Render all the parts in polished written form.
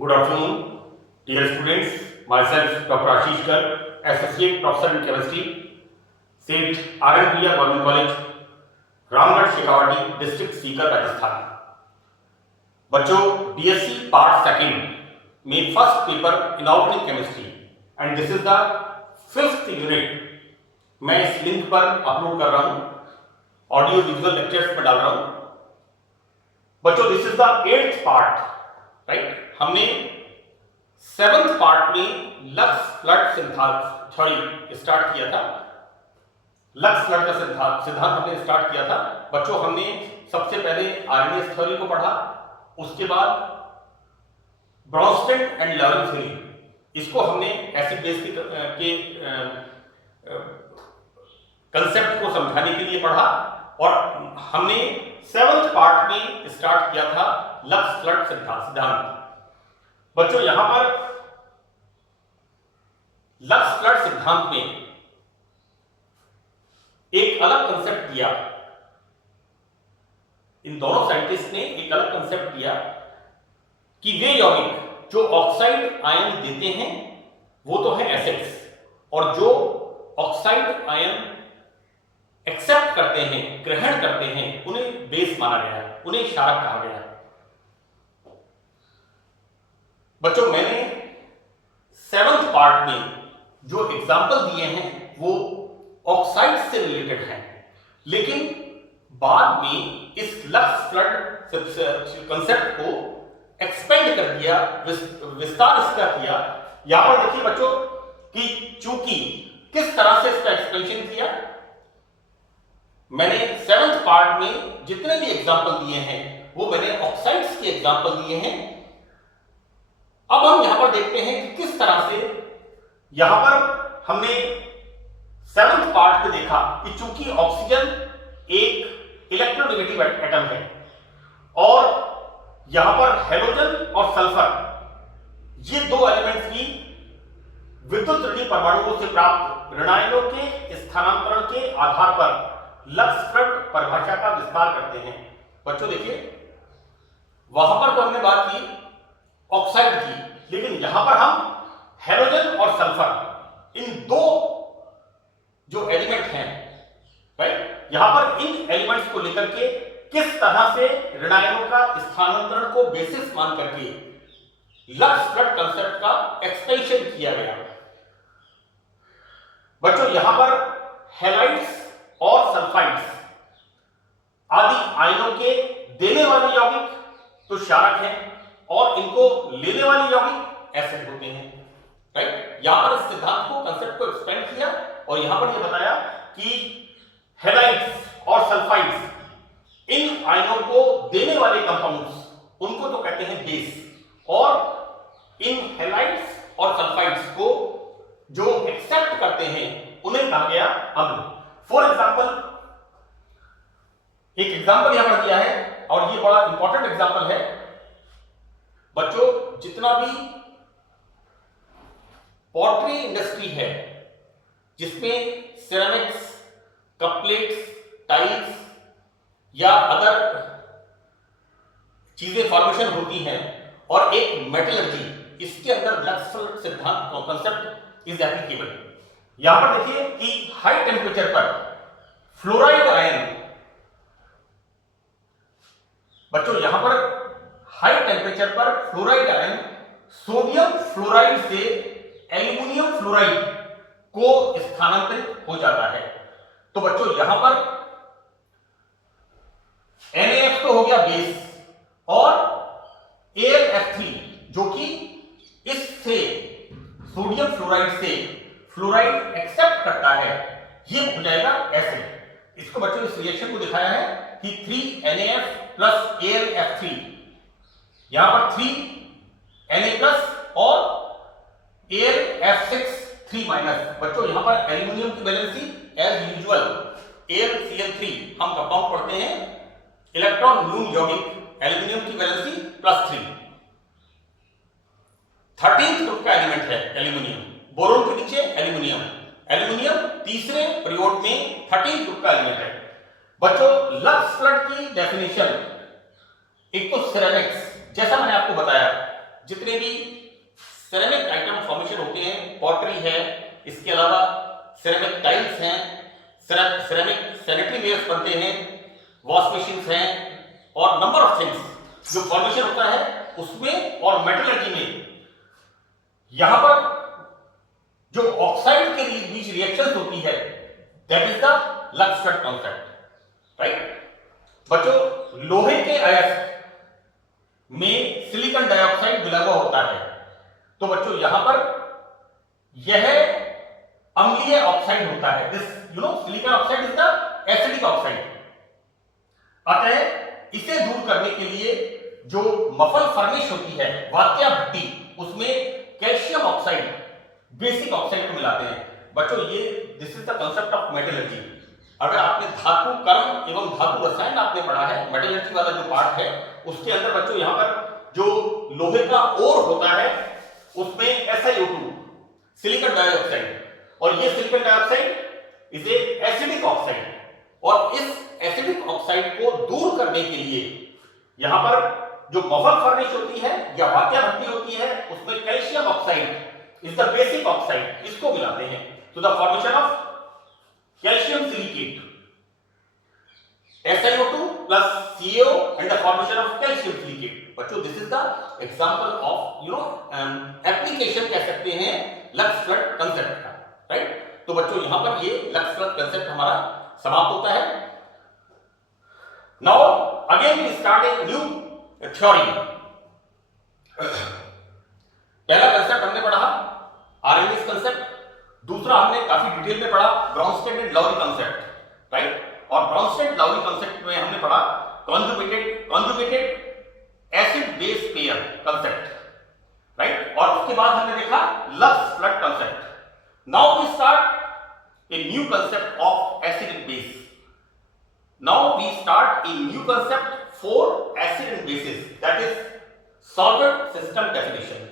Good afternoon, dear students. Myself, Dr. Ashish Garg, Associate Professor in Chemistry, St. R.N. Priya Government College, Ramgarh Shekhawati, district Sikar, Rajasthan. बच्चों, BSc part second में first paper inorganic chemistry and this is the 5th unit मैं इस link पर upload कर रहा हूं, audio visual lectures पर डाल रहा हूं। बच्चों, this is the 8th part, right. हमने 7th पार्ट में लक्स फ्लड सिद्धांत थ्योरी स्टार्ट किया था। लक्स फ्लड का सिद्धांत हमने स्टार्ट किया था। बच्चों, हमने सबसे पहले आरएनएस थ्योरी को पढ़ा, उसके बाद ब्रॉन्स्टेड एंड लॉरेंस थ्योरी, इसको हमने एसिड बेस के कंसेप्ट को समझाने के लिए पढ़ा, और हमने 7th पार्ट में स्टार्ट किया था लक्स फ्लड सिद्धांत। बच्चों, यहां पर लक्स फ्लड सिद्धांत में एक अलग कंसेप्ट दिया। इन दोनों साइंटिस्ट ने एक अलग कंसेप्ट दिया कि वे यौगिक जो ऑक्साइड आयन देते हैं वो तो है एसिड्स, और जो ऑक्साइड आयन एक्सेप्ट करते हैं, ग्रहण करते हैं, उन्हें बेस माना गया, उन्हें क्षारक कहा गया। बच्चों, मैंने 7th पार्ट में जो एग्जाम्पल दिए हैं वो ऑक्साइड से रिलेटेड हैं, लेकिन बाद में इस लक्स फ्लड कंसेप्ट को एक्सपेंड कर दिया, विस्तार इसका किया। यहां पर देखिए बच्चों कि चूंकि किस तरह से इसका एक्सपेंशन किया, मैंने 7th पार्ट में जितने भी एग्जाम्पल दिए हैं वो मैंने ऑक्साइड्स के एग्जाम्पल दिए हैं। अब हम यहां पर देखते हैं कि किस तरह से यहां पर हमने 7th पार्ट में देखा कि चूंकि ऑक्सीजन एक इलेक्ट्रोनेगेटिव एटम है और यहां पर हेलोजन और सल्फर, ये दो एलिमेंट्स की विद्युत ऋणात्मक परमाणुओं से प्राप्त ऋणायनों के स्थानांतरण के आधार पर लक्स फ्लड परिभाषा का विस्तार करते हैं। बच्चों देखिए, वहां पर तो हमने बात की ऑक्साइड की, लेकिन यहां पर हम हेलोजन और सल्फर, इन दो जो एलिमेंट हैं, राइट, यहां पर इन एलिमेंट्स को लेकर के किस तरह से ऋणायनों का स्थानांतरण को बेसिस मान करके लक्स फ्लड कंसेप्ट का एक्सपेंशन किया गया। बच्चों, यहां पर हैलाइड्स और सल्फाइड्स आदि आयनों के देने वाले यौगिक तो क्षारक हैं, और इनको लेने वाले यौगिक एसिड होते हैं, राइट। यहां पर इस सिद्धांत को, कंसेप्ट को एक्सपेंड किया, और यहां पर यह बताया कि हैलाइड्स और सल्फाइड्स, इन आयनों को देने वाले कंपाउंड्स, उनको तो कहते हैं बेस, और इन हैलाइड्स और सल्फाइड्स को जो एक्सेप्ट करते हैं उन्हें कहा गया अम्ल। फॉर एग्जाम्पल, एक एग्जाम्पल यहां पर दिया है, और ये बड़ा इंपॉर्टेंट एग्जाम्पल है। बच्चों, जितना भी पॉटरी इंडस्ट्री है जिसमें सिरेमिक्स, कप प्लेट्स, टाइल्स या अदर चीजें फॉर्मेशन होती हैं, और एक मेटलर्जी, इसके अंदर लक्स फ्लड सिद्धांत कंसेप्ट इज एप्लीकेबल। यहां पर देखिए कि हाई टेम्परेचर पर फ्लोराइड आयन, बच्चों यहां पर हाई टेम्परेचर पर फ्लोराइड आयन सोडियम फ्लोराइड से एल्युमिनियम फ्लोराइड को स्थानांतरित हो जाता है। तो बच्चों यहां पर NaF तो हो गया बेस, और AlF3 जो कि इससे सोडियम फ्लोराइड से फ्लोराइड एक्सेप्ट करता है, ये हो जाएगा एसिड। इसको बच्चों इस रिएक्शन को दिखाया है कि 3NaF प्लस AlF3, यहां पर 3Na प्लस और AlF6 3 माइनस। बच्चों यहां पर एल्यूमिनियम की वैलेंसी एज यूजुअल AlCl3, हम कंपाउंड पढ़ते हैं इलेक्ट्रॉन न्यून यौगिक, एल्यूमिनियम की वैलेंसी +3। 13th ग्रुप का एलिमेंट है एल्यूमिनियम, बोरोन के नीचे एल्यूमिनियम, एल्यूमिनियम तीसरे पीरियड में 13th ग्रुप का एलिमेंट है। बच्चों, लक्स फ्लड की डेफिनेशन, एक तो सिरेमिक्स, जैसा मैंने आपको बताया जितने भी सिरेमिक आइटम फॉर्मेशन होते हैं, पॉटरी है, इसके अलावा सिरेमिक टाइल्स हैं, सिरेमिक सैनिटरी वेयर्स बनते हैं, वॉश मशीन्स हैं और नंबर ऑफ थिंग्स जो फॉर्मेशन होता है उसमें और मेटलर्जी में यहां पर जो ऑक्साइड के बीच रिएक्शंस होती है that is the lux-flood concept, right. बच्चों, लोहे के अयस्क में सिलिकॉन डाइऑक्साइड मिला हुआ होता है, तो बच्चों यहां पर यह अम्लीय ऑक्साइड होता है। This silicon oxide is the acidic oxide. अतः इसे दूर करने के लिए जो मफल फर्नेस होती है, वात्या भट्टी, उसमें कैल्शियम ऑक्साइड बेसिक ऑक्साइड को मिलाते हैं। बच्चों ये this is the concept of metallurgy. अगर आपने धातु कर्म एवं धातु रसायन आपने पढ़ा है, मेटलर्जी वाला जो पार्ट है उसके अंदर बच्चों यहां पर जो लोहे का ओर होता है उसमें SiO2 सिलिकॉन डाइऑक्साइड, और ये silicon dioxide is a acidic oxide, और इस एसिडिक ऑक्साइड को दूर करने के लिए यहां पर जो मफल फर्नेस होती है या वात्या भट्टी होती है उसमें calcium oxide is the basic oxide, इसको मिलाते हैं to the formation of calcium silicate, SiO2 plus CaO and the formation of calcium silicate। बच्चों this is the example of application कह सकते हैं लक्स-फ्लड कंसेप्ट का, राइट। तो बच्चों यहां पर ये लक्स-फ्लड कंसेप्ट हमारा समाप्त होता है। Now again we start a new theory. पहला कंसेप्ट हमने पढ़ा आरएमएस कंसेप्ट, दूसरा हमने काफी डिटेल में पढ़ा Bronsted and Lowry concept, right. और ब्राउनस्टेड लाउरी कंसेप्ट में हमने पढ़ा conjugated acid base pair concept, right. और उसके बाद हमने देखा Lux Flood concept. Now we start a new concept of acid and base. Now we start a new concept for acid and bases, that is solvent system definition,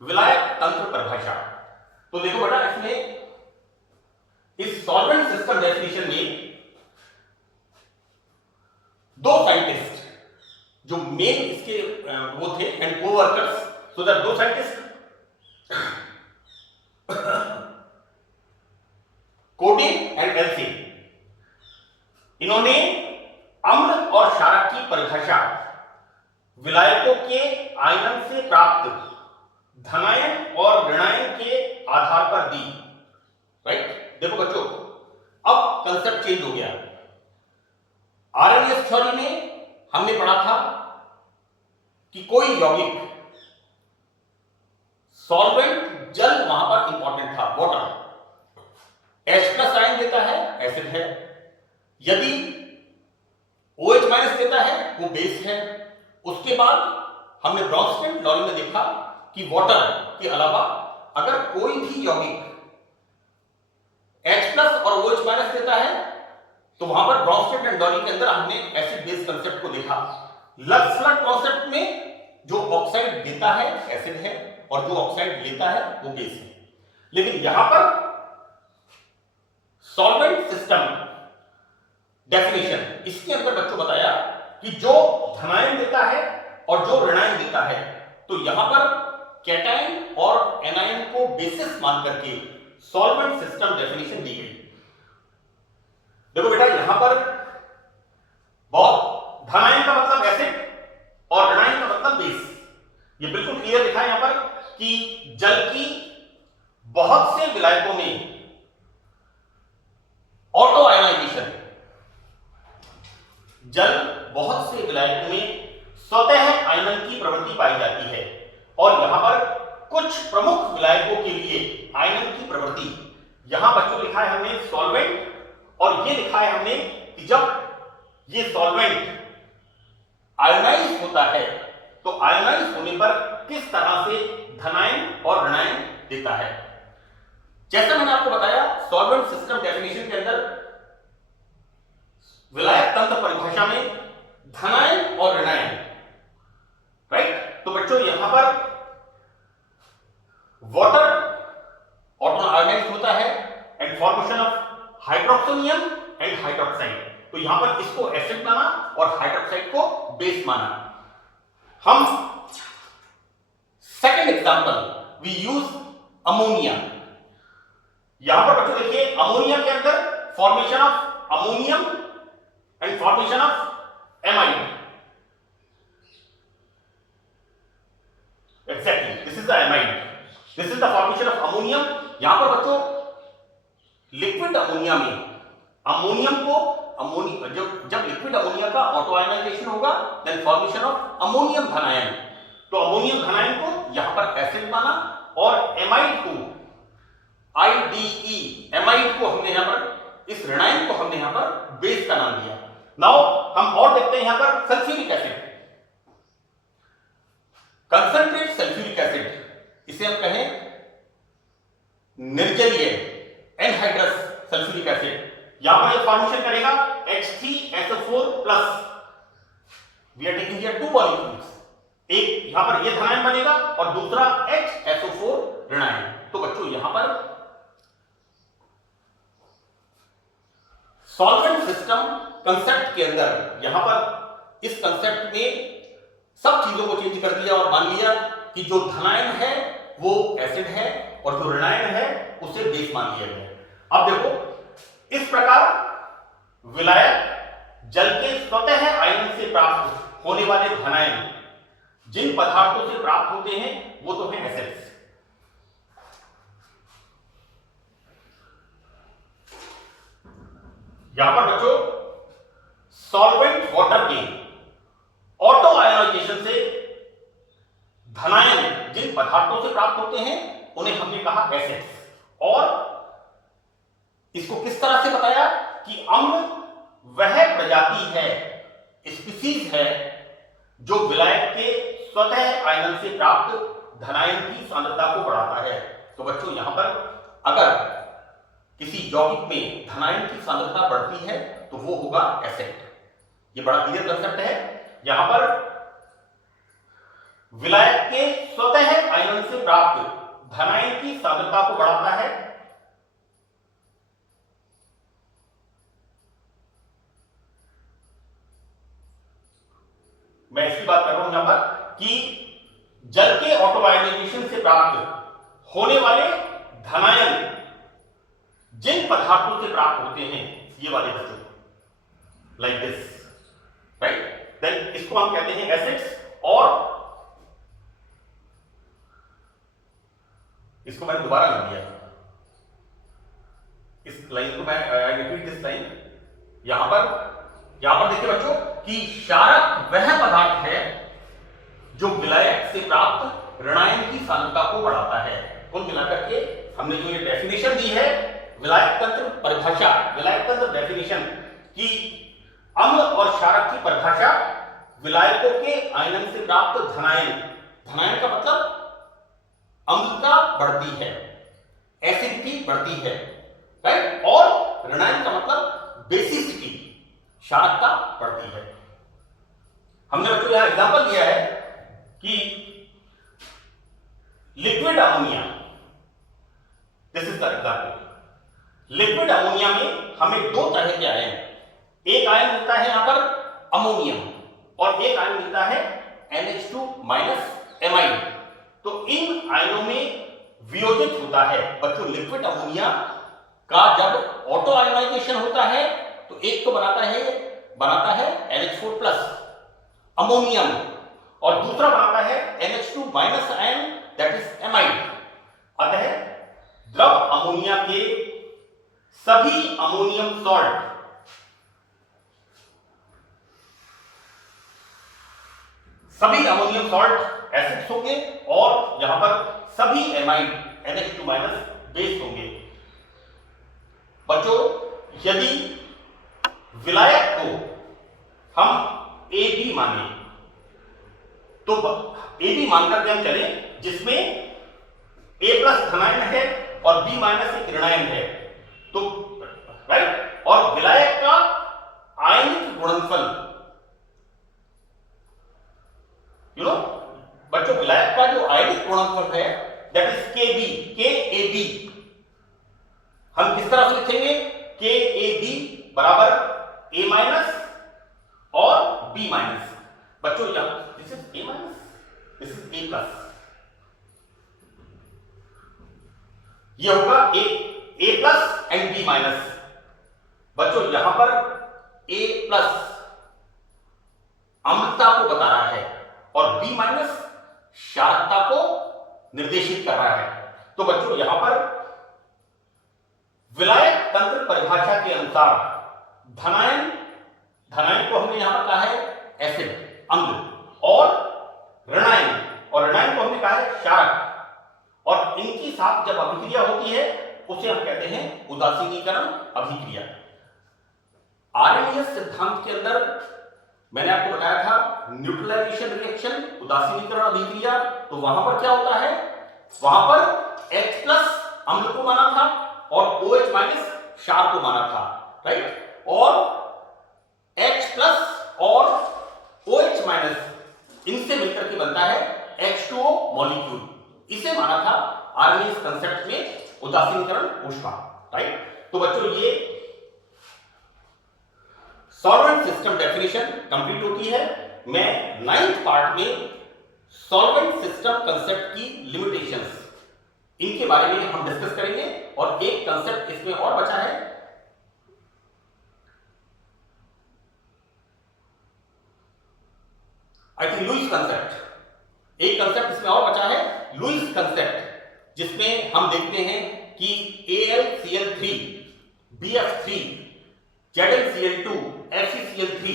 विलायक तंत्र परिभाषा। तो देखो बेटा, इसमें इस सॉल्वेंट सिस्टम डेफिनेशन में दो साइंटिस्ट जो मेन इसके वो थे एंड कोवर्कर्स, सो दैट दो साइंटिस्ट कोडी एंड एल्सी, इन्होंने अम्ल और क्षारक की परिभाषा विलायकों के आयनन से प्राप्त धनायन और ऋणायन के आधार पर दी, राइट। देखो बच्चों, अब कंसेप्ट चेंज हो गया। आरएमएस थ्योरी में हमने पढ़ा था कि कोई यौगिक सॉल्वेंट जल वहां पर इंपॉर्टेंट था, वाटर, H+ आयन देता है एसिड है, यदि OH- देता है वो बेस है। उसके बाद हमने ब्राउनस्टेड लाउरी में देखा कि वाटर के अलावा अगर कोई भी यौगिक H+ और OH- देता है तो वहां पर ब्राउनस्टेड एंड लाउरी के अंदर हमने एसिड बेस कंसेप्ट को देखा। लक्स-फ्लड कॉन्सेप्ट में जो ऑक्साइड देता है एसिड है और जो ऑक्साइड लेता है वो बेस है। लेकिन यहां पर सॉल्वेंट सिस्टम डेफिनेशन, इसके अंदर बच्चों बताया कि जो धनायन देता है और जो ऋणायन देता है, तो यहां पर कैटायन और एनायन को बेसिस मान करके सॉल्वेंट सिस्टम डेफिनेशन दी गई। देखो बेटा, यहां पर बहुत धनायन का मतलब एसिड और ऋणायन का मतलब बेस, ये बिल्कुल क्लियर लिखा है यहां पर कि जल की बहुत से विलायकों में ऑटो आयनाइजेशन, जल बहुत से विलायकों में स्वतः आयनन की प्रवृत्ति पाई जाती है, और यहां पर कुछ प्रमुख विलायकों के लिए आयनन की प्रवृत्ति, यहां बच्चों लिखा है हमने सॉल्वेंट, और ये लिखा है हमने कि जब ये सॉल्वेंट आयोनाइज होता है तो आयोनाइज होने पर किस तरह से धनायन और ऋणायन देता है। जैसा मैंने आपको बताया सॉल्वेंट सिस्टम डेफिनेशन के अंदर विलायक तंत्र परिभाषा में धनायन और ऋणायन, राइट। तो बच्चों यहां पर वाटर ऑटो आयोनाइज होता है and formation of hydroxonium and hydroxide, तो यहां पर इसको एसिड माना और हाइड्रोक्साइड को बेस माना। हम second example we use ammonia. यहां पर बच्चों देखिए अमोनिया के अंदर formation of ammonium and formation of amide. Exactly this is the amide, this is the formation of ammonium. यहां पर बच्चों लिक्विड अमोनिया में अमोनियम को जब लिक्विड अमोनिया का ऑटो आयनाइजेशन होगा देन फॉर्मेशन ऑफ अमोनियम धनायन। तो अमोनियम धनायन को यहां पर एसिड माना और एमाइड को IDE एमाइड को हमने यहां पर इस ऋणायन को हमने यहां पर बेस का नाम दिया। नाउ हम और देखते हैं यहां पर sulphuric acid, concentrate sulphuric acid, इसे हम कहें निर्जलीय एनहाइड्रस सल्फ्यूरिक एसिड। यहां पर ये फॉर्मेशन करेगा H3SO4+। We are taking here 2 molecules, एक यहां पर ये धनायन बनेगा और दूसरा HSO4 ऋणायन। तो बच्चों यहां पर सॉल्वेंट सिस्टम कंसेप्ट के अंदर यहां पर इस कंसेप्ट में सब चीजों को चेंज कर दिया और मान लिया कि जो धनायन है वो एसिड है और जो ऋणायन है उसे बेस मान लिया गया। अब देखो इस प्रकार विलायक जल के स्वतः आयन से प्राप्त होने वाले धनायन जिन पदार्थों से प्राप्त होते हैं वो तो है एसिड्स। यहां पर बच्चों सॉल्वेंट वाटर के ऑटो आयनाइजेशन से धनायन जिन पदार्थों से प्राप्त होते हैं उन्हें हमने कहा एसिड्स। और इसको किस तरह से बताया कि अम्ल वह प्रजाति है, स्पीसीज है जो विलायक के स्वतः आयनन से प्राप्त धनायन की सांद्रता को बढ़ाता है। तो बच्चों यहां पर अगर किसी यौगिक में धनायन की सांद्रता बढ़ती है तो वो होगा एसिड। ये बड़ा क्लियर कंसेप्ट है। यहां पर विलायक के स्वतः आयनन से प्राप्त धनायन की सांद्रता को बढ़ाता है। मैं इसकी बात कर रहा हूं यहां पर कि जल के ऑटो आयनाइजेशन से प्राप्त होने वाले धनायन जिन पदार्थों से प्राप्त होते हैं ये वाले बच्चों लाइक दिस, राइट, देन इसको हम कहते हैं एसिड्स। और इसको मैंने दोबारा लिख दिया, इस लाइन को मैं आई रिपीट दिस लाइन। यहां पर देखिए बच्चों कि क्षारक वह पदार्थ है जो विलायक से प्राप्त ऋणायन की सांद्रता को बढ़ाता है। कुल मिलाकर के हमने जो ये डेफिनेशन दी है विलायक तंत्र परिभाषा, विलायक तंत्र डेफिनेशन की अम्ल और क्षारक की परिभाषा विलायकों के आयनन से प्राप्त धनायन, धनायन का मतलब अम्लता बढ़ती है, एसिडिटी बढ़ती है, राइट, और ऋणायन का मतलब बेसिसिटी, क्षारकता बढ़ती है। हमने बच्चों यहां एग्जांपल दिया है कि liquid ammonia, this is the example. Liquid ammonia में हमें दो तरह के आयन, एक आयन मिलता है यहां पर अमोनियम और एक आयन मिलता है NH2- एमाइड। तो इन आयनों में वियोजित होता है बच्चों लिक्विड अमोनिया का जब ऑटो आयनाइजेशन होता है तो एक तो बनाता है NH4+ अमोनियम और दूसरा बनाता है NH2- ion that is amide. अतः द्रव अमोनिया के सभी अमोनियम सॉल्ट एसिड्स होंगे और यहां पर सभी एमाइड NH2- बेस होंगे। बच्चों यदि विलायक को हम AB माने तो AB मानकर के हम चलें जिसमें A+ धनायन है और B- एक ऋणायन है, तो राइट, और विलायक का आयनिक गुणनफल, बच्चों विलायक का जो आयनिक गुणनफल है दैट इज KAB। हम किस तरह से लिखेंगे? KAB बराबर A- और B-। बच्चों this is A-, this is A+, ये होगा ए प्लस एंड बी माइनस। बच्चों यहां पर ए प्लस अम्लता को बता रहा है और बी माइनस क्षारकता को निर्देशित कर रहा है। तो बच्चों यहां पर विलायक तंत्र परिभाषा के अनुसार धनायन को हमने यहां पर कहा है एसिड अम्ल, और ऋणायन को हमने कहा है क्षारक, और इनकी साथ जब अभिक्रिया होती है उसे हम कहते हैं उदासीनीकरण अभिक्रिया। आरएनएस सिद्धांत के अंदर मैंने आपको बताया था न्यूट्रलाइजेशन रिएक्शन, उदासीनीकरण अभिक्रिया, तो वहां पर क्या होता है, वहां पर H प्लस अम्ल को माना था और OH माइनस क्षार को माना था, राइट, और H प्लस और OH माइनस इनसे मिलकर के बनता है H2O मॉलिक्यूल, इसे माना था आरएनएस कंसेप्ट में उदासीनीकरण ऊष्मा, राइट। तो बच्चों ये सॉल्वेंट सिस्टम डेफिनेशन कंप्लीट होती है। मैं 9th पार्ट में सॉल्वेंट सिस्टम कंसेप्ट की लिमिटेशंस, इनके बारे में हम डिस्कस करेंगे, और एक कंसेप्ट इसमें और बचा है, आई थिंक लुईस कंसेप्ट। एक कंसेप्ट इसमें और बचा है लुईस कंसेप्ट, जिसमें हम देखते हैं कि AlCl3, BF3, ZnCl2, FeCl3,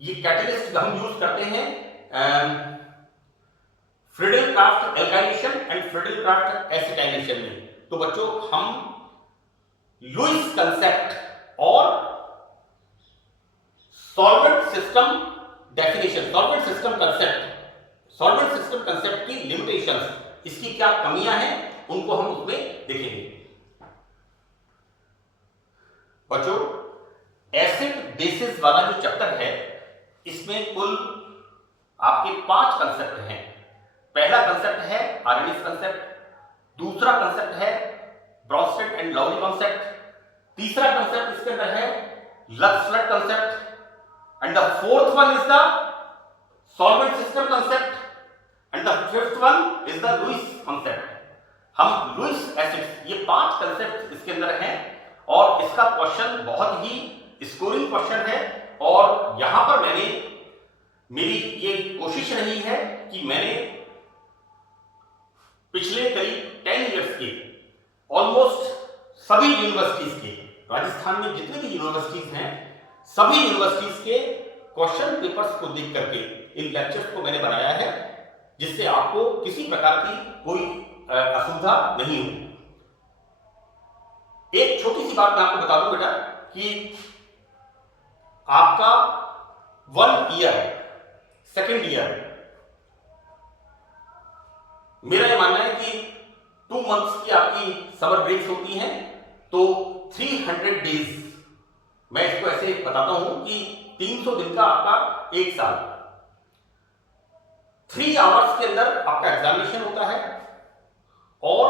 ये कैटलिस्ट हम यूज करते हैं Friedel-craft alkylation and Friedel-craft acetylation में। तो बच्चों हम लुईस कंसेप्ट और solvent system definition, solvent system concept की लिमिटेशंस, इसकी क्या कमियां हैं, उनको हम उसमें देखेंगे। बच्चों एसिड बेसिस वाला जो चैप्टर है, इसमें कुल आपके 5 कंसेप्ट हैं। पहला कंसेप्ट है आरएनएस कंसेप्ट, दूसरा कंसेप्ट है ब्रॉन्स्टेड एंड लाउरी कंसेप्ट, तीसरा कंसेप्ट इसके अंदर है lux-flood concept, and the fourth one is the solvent system concept, and the fifth one is the Lewis concept। हम लुईस एसिड्स, ये 5 कंसेप्ट इसके अंदर हैं, और इसका क्वेश्चन बहुत ही स्कोरिंग क्वेश्चन है, और यहां पर मेरी ये कोशिश रही है कि मैंने पिछले करीब 10 इयर्स के ऑलमोस्ट सभी यूनिवर्सिटीज के, राजस्थान में जितने भी यूनिवर्सिटीज हैं, सभी यूनिवर्सिटीज के क्वेश्चन पेपर्स को देख करके इन लेक्चर्स को मैंने बनाया है, जिससे आपको किसी प्रकार की कोई असुविधा नहीं हो। एक छोटी सी बात मैं आपको बता दूं बेटा, कि आपका 1 ईयर, सेकेंड ईयर, मेरा यह मानना है कि 2 मंथ्स की आपकी समर ब्रेक्स होती हैं, तो 300 डेज, मैं इसको ऐसे बताता हूं कि 300 दिन का आपका 1 साल, 3 आवर्स के अंदर आपका एग्जामिनेशन होता है, और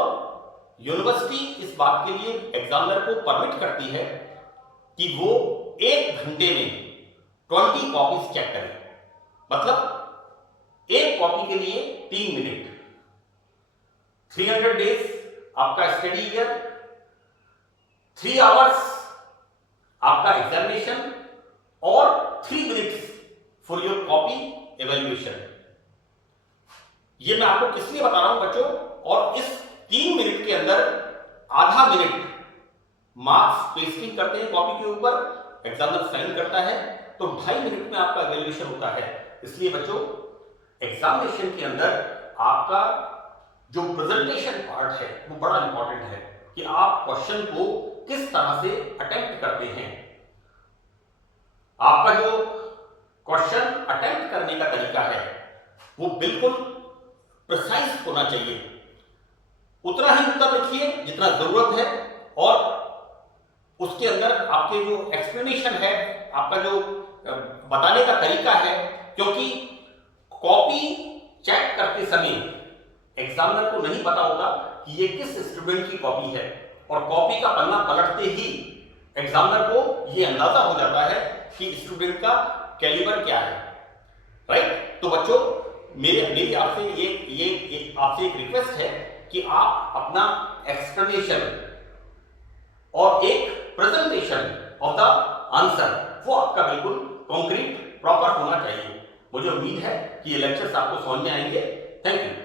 यूनिवर्सिटी इस बात के लिए एग्जामिनर को परमिट करती है कि वो 1 घंटे में 20 कॉपीज चेक करें। मतलब एक कॉपी के लिए 3 मिनट, 300 डेज आपका स्टडी ईयर, 3 आवर्स आपका एग्जामिनेशन, और 3 minutes for your copy evaluation. ये मैं आपको किस लिए बता रहा हूं बच्चों, और इस 3 मिनट के अंदर आधा मिनट मार्क्स पेस्टिंग करते हैं कॉपी के ऊपर, एग्जामिनर साइन करता है, तो 2.5 मिनट में आपका एवेल्युएशन होता है। इसलिए बच्चों एग्जामिनेशन के अंदर आपका जो प्रेजेंटेशन पार्ट है वो बड़ा इंपॉर्टेंट है, कि आप क्वेश्चन को किस तरह से अटेम्प्ट करते हैं। आपका जो क्वेश्चन अटेम्प्ट करने का तरीका है वो बिल्कुल प्रिसाइज होना चाहिए, उतना ही उत्तर लिखिए जितना जरूरत है, और उसके अंदर आपके जो एक्सप्लेनेशन है, आपका जो बताने का तरीका है, क्योंकि कॉपी चेक करते समय एग्जामिनर को नहीं पता होगा कि ये किस स्टूडेंट की कॉपी है, और कॉपी का पन्ना पलटते ही एग्जामिनर को ये अंदाजा हो जाता है कि स्टूडेंट का कैलिबर क्या है, राइट। तो बच्चों मेरी आपसे आपसे एक रिक्वेस्ट है कि आप अपना एक्सप्लेनेशन और एक प्रेजेंटेशन ऑफ द आंसर वो आपका बिल्कुल कॉन्क्रीट प्रॉपर होना चाहिए। मुझे उम्मीद है कि ये लेक्चर्स आपको समझ में आएंगे। Thank you.